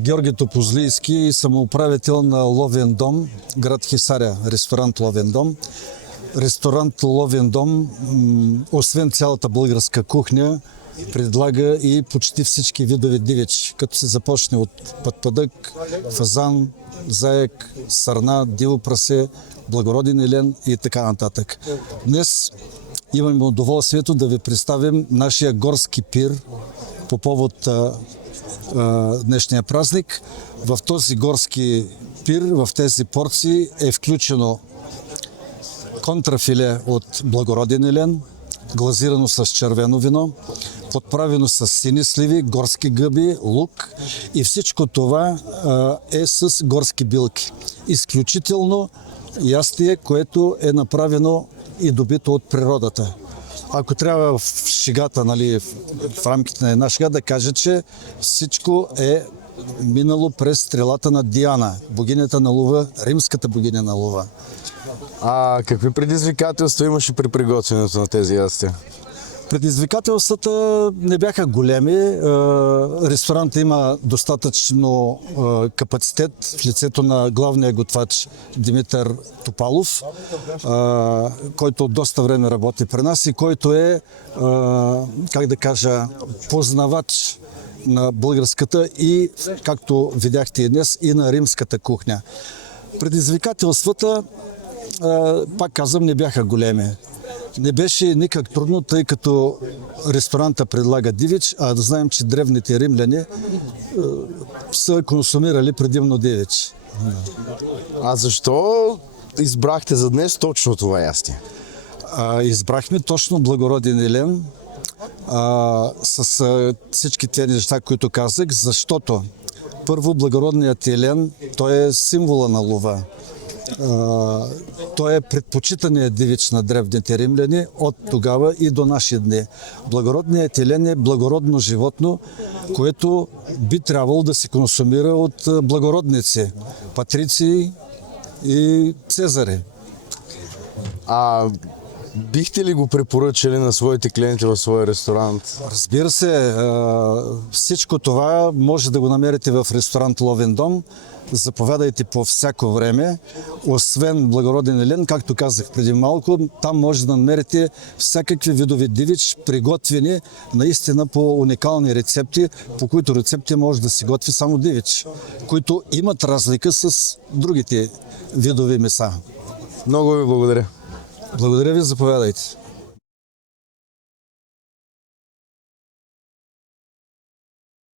Георги Топозлийски, самоуправител на Ловен дом, град Хисаря, ресторант Ловен дом. Ресторант Ловен дом, освен цялата българска кухня, предлага и почти всички видове дивеч, като се започне от пътпадък, фазан, заек, сърна, диво прасе, благороден елен и така нататък. Днес имаме удоволствието да ви представим нашия горски пир по повод днешния празник. В този горски пир, в тези порции е включено контрафиле от благороден елен, глазирано с червено вино, подправено с сини сливи, горски гъби, лук и всичко това е с горски билки. Изключително ястие, което е направено и добито от природата. Ако трябва в шегата, в рамките на една шега да кажа, че всичко е минало през стрелата на Диана, богинята на лова, римската богиня на лова. А какви предизвикателства имаше при приготвянето на тези ястия? Предизвикателствата не бяха големи. Ресторантът има достатъчно капацитет в лицето на главния готвач Димитър Топалов, който от доста време работи при нас и който е, познавач на българската и, както видяхте и днес, и на римската кухня. Предизвикателствата, пак казвам, не бяха големи. Не беше никак трудно, тъй като ресторанта предлага дивеч, а да знаем, че древните римляни са консумирали предимно дивеч. А защо избрахте за днес точно това ястие? Избрахме точно благороден елен с всички тези неща, които казах, защото първо благородният елен, той е символа на лова. Той е предпочитаният дивеч на древните римляни от тогава и до наши дни. Благородният елен е благородно животно, което би трябвало да се консумира от благородници, патриции и цезари. Бихте ли го препоръчали на своите клиенти в своя ресторант? Разбира се, всичко това може да го намерите в ресторант Ловен дом. Заповядайте по всяко време. Освен благороден елен, както казах преди малко, там може да намерите всякакви видове дивеч, приготвени наистина по уникални рецепти, по които рецепти може да се готви само дивеч, които имат разлика с другите видове меса. Много ви благодаря. Благодаря ви, заповядайте.